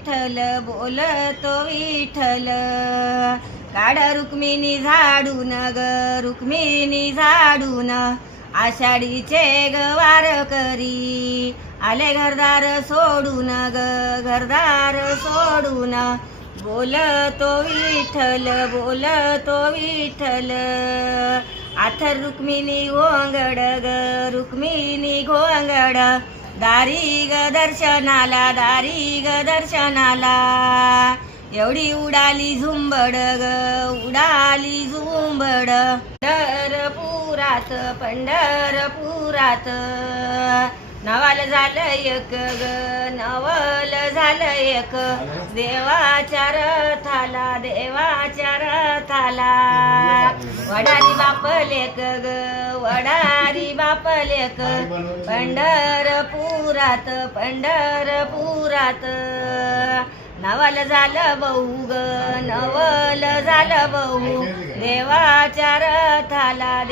विठ्ठल बोलतो विठ्ठल काढा रुक्मिणी झाडून ग रुक्मिणी झाडून आषाढीचे गवार करी आले घरदार सोडून ग घरदार सोडून बोलतो विठ्ठल आथर रुक्मिणी घोंगड ग रुक्मिणी घोंगड दारी ग दर्शनाला एवढी उडाली झुंबड ग उडाली झुंबड पंढरपुरात नवल झालं एक ग नवल झालं एक देवाच्या रथाला वडारी बाप लेक ग वडारी बाप लेक पंढरपुरात नवल झालं बहु ग नवल झालं बहु देवाच्या रथाला